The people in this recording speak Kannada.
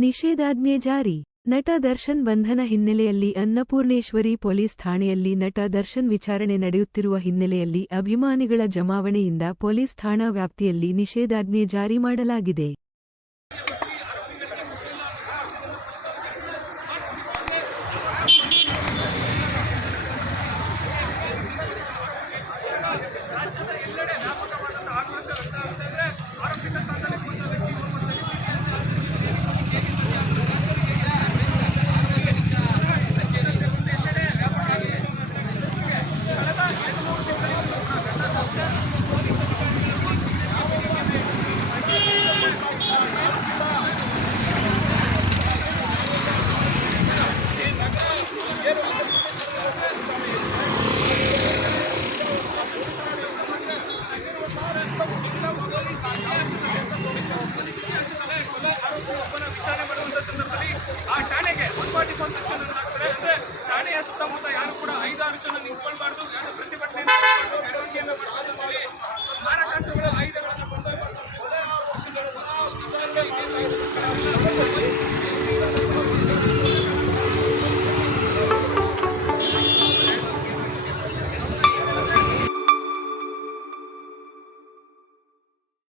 ನಿಷೇಧಾಜ್ಞೆ ಜಾರಿ. ನಟ ದರ್ಶನ್ ಬಂಧನ ಹಿನ್ನೆಲೆಯಲ್ಲಿ ಅನ್ನಪೂರ್ಣೇಶ್ವರಿ ಪೊಲೀಸ್ ಠಾಣೆಯಲ್ಲಿ ನಟ ದರ್ಶನ್ ವಿಚಾರಣೆ ನಡೆಯುತ್ತಿರುವ ಹಿನ್ನೆಲೆಯಲ್ಲಿ ಅಭಿಮಾನಿಗಳ ಜಮಾವಣೆಯಿಂದ ಪೊಲೀಸ್ ಠಾಣಾ ವ್ಯಾಪ್ತಿಯಲ್ಲಿ ನಿಷೇಧಾಜ್ಞೆ ಜಾರಿ ಮಾಡಲಾಗಿದೆ.